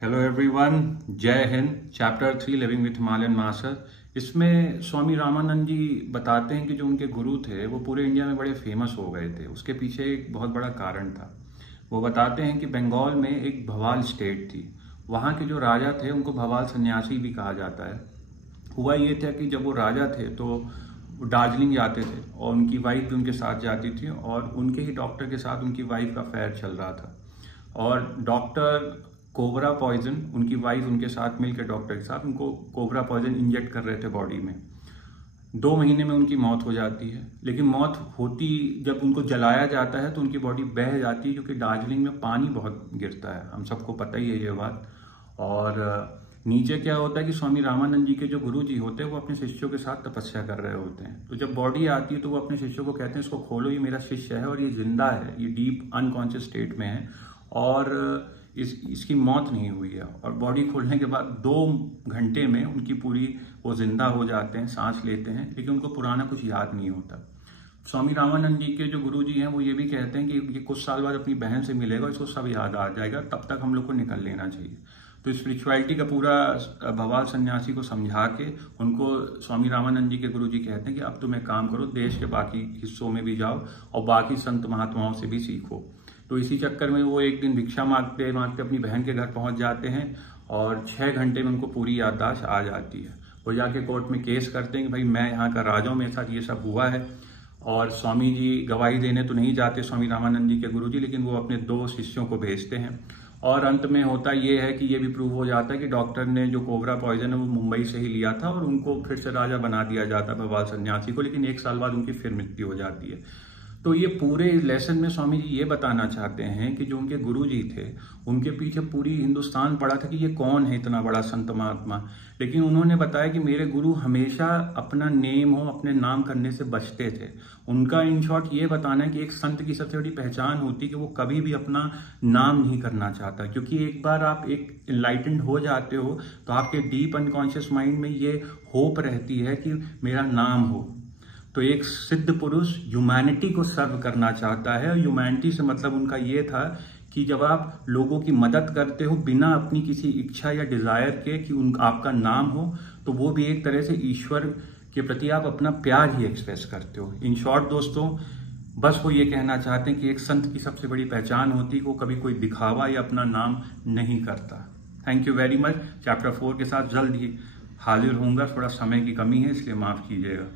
Hello everyone, जय Hind. Chapter 3 living with Himalayan master. इसमें स्वामी रामानंद जी बताते हैं कि जो उनके गुरु थे वो पूरे इंडिया में बड़े फेमस हो गए थे। उसके पीछे एक बहुत बड़ा कारण था। वो बताते हैं कि बंगाल में एक भवाल स्टेट थी। वहाँ के जो राजा थे उनको भवाल सन्यासी भी कहा जाता है। हुआ ये था कि जब वो राजा थे तो वो दार्जिलिंग जाते थे और उनकी वाइफ भी उनके साथ जाती थी और उनके ही डॉक्टर के साथ उनकी वाइफ का अफेयर चल रहा था। और डॉक्टर कोबरा पॉइजन, उनकी वाइफ उनके साथ मिलकर डॉक्टर के साथ उनको कोबरा पॉइजन इंजेक्ट कर रहे थे बॉडी में। 2 महीने में उनकी मौत हो जाती है। लेकिन मौत होती जब उनको जलाया जाता है तो उनकी बॉडी बह जाती है, क्योंकि दार्जिलिंग में पानी बहुत गिरता है, हम सबको पता ही है ये बात। और नीचे क्या होता है कि स्वामी रामानंद जी के जो गुरु जी होते हैं वो अपने शिष्यों के साथ तपस्या कर रहे होते हैं। तो जब बॉडी आती है तो वो अपने शिष्यों को कहते हैं इसको खोलो, ये मेरा शिष्य है और ये जिंदा है, ये डीप अनकॉन्शियस स्टेट में है और इसकी मौत नहीं हुई है। और बॉडी खोलने के बाद 2 घंटे में उनकी पूरी वो जिंदा हो जाते हैं, सांस लेते हैं, लेकिन उनको पुराना कुछ याद नहीं होता। स्वामी रामानंद जी के जो गुरु जी हैं वो ये भी कहते हैं कि ये कुछ साल बाद अपनी बहन से मिलेगा, इसको सब याद आ जाएगा, तब तक हम लोग को निकल लेना चाहिए। तो स्पिरिचुअलिटी का पूरा भवाल सन्यासी को समझा के उनको स्वामी रामानंद जी के गुरु जी कहते हैं कि अब तुम एक काम करो, देश के बाकी हिस्सों में भी जाओ और बाकी संत महात्माओं से भी सीखो। तो इसी चक्कर में वो एक दिन भिक्षा मांगते मांगते अपनी बहन के घर पहुंच जाते हैं और 6 घंटे में उनको पूरी याददाश्त आ जाती है। वो जाके कोर्ट में केस करते हैं कि भाई मैं यहाँ का राजा हूँ, मेरे साथ ये सब हुआ है। और स्वामी जी गवाही देने तो नहीं जाते, स्वामी रामानंद जी के गुरु जी, लेकिन वो अपने 2 शिष्यों को भेजते हैं। और अंत में होता ये है कि ये भी प्रूव हो जाता है कि डॉक्टर ने जो कोबरा पॉइजन है वो मुंबई से ही लिया था और उनको फिर से राजा बना दिया जाता है भवाल सन्यासी को, लेकिन 1 साल बाद उनकी फिर मृत्यु हो जाती है। तो ये पूरे लेसन में स्वामी जी ये बताना चाहते हैं कि जो उनके गुरु जी थे उनके पीछे पूरी हिंदुस्तान पड़ा था कि ये कौन है इतना बड़ा संत महात्मा, लेकिन उन्होंने बताया कि मेरे गुरु हमेशा अपना नेम हो, अपने नाम करने से बचते थे। उनका इन शॉर्ट ये बताना है कि एक संत की सबसे बड़ी पहचान होती है कि वो कभी भी अपना नाम नहीं करना चाहता, क्योंकि एक बार आप एक इनलाइटेंड हो जाते हो तो आपके डीप अनकॉन्शियस माइंड में ये होप रहती है कि मेरा नाम हो। तो एक सिद्ध पुरुष ह्यूमैनिटी को सर्व करना चाहता है और ह्यूमैनिटी से मतलब उनका ये था कि जब आप लोगों की मदद करते हो बिना अपनी किसी इच्छा या डिजायर के कि आपका नाम हो, तो वो भी एक तरह से ईश्वर के प्रति आप अपना प्यार ही एक्सप्रेस करते हो। इन शॉर्ट दोस्तों, बस वो ये कहना चाहते हैं कि एक संत की सबसे बड़ी पहचान होती है कि वो कभी कोई दिखावा या अपना नाम नहीं करता। Thank you very much. Chapter 4 के साथ जल्द ही हाजिर होऊंगा, थोड़ा समय की कमी है इसलिए माफ कीजिएगा।